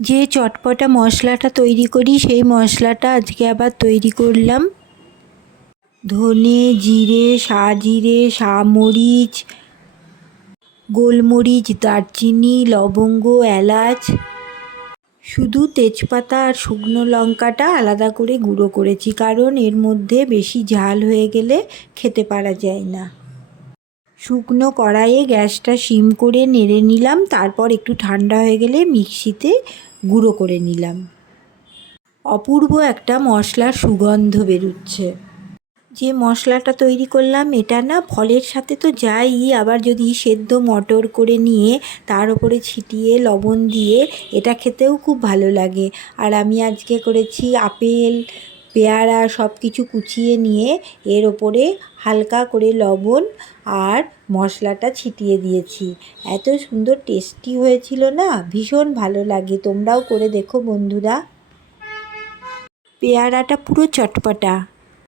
যে চটপটা মশলাটা তৈরি করি সেই মশলাটা আজকে আবার তৈরি করলাম। ধনে, জিরে, সাজিরে, সামরিচ, গোলমরিচ, দারচিনি, লবঙ্গ, এলাচ, শুধু তেজপাতা আর শুকনো লঙ্কাটা আলাদা করে গুঁড়ো করেছি, কারণ এর মধ্যে বেশি ঝাল হয়ে গেলে খেতে পারা যায় না। শুকনো কড়াইয়ে গ্যাসটা সিম করে নেড়ে নিলাম, তারপর একটু ঠান্ডা হয়ে গেলে মিক্সিতে গুঁড়ো করে নিলাম। অপূর্ব একটা মশলার সুগন্ধ বেরোচ্ছে। যে মশলাটা তৈরি করলাম এটা না ফলের সাথে তো যাই, আবার যদি সেদ্ধ মটর করে নিয়ে তার উপরে ছিটিয়ে লবণ দিয়ে এটা খেতেও খুব ভালো লাগে। আর আমি আজকে করেছি আপেল, পেয়ারা সব কিছু কুচিয়ে নিয়ে এর ওপরে হালকা করে লবণ আর মশলাটা ছিটিয়ে দিয়েছি। এত সুন্দর টেস্টি হয়েছিল না, ভীষণ ভালো লাগে। তোমরাও করে দেখো বন্ধুরা। পেয়ারাটা পুরো চটপটা।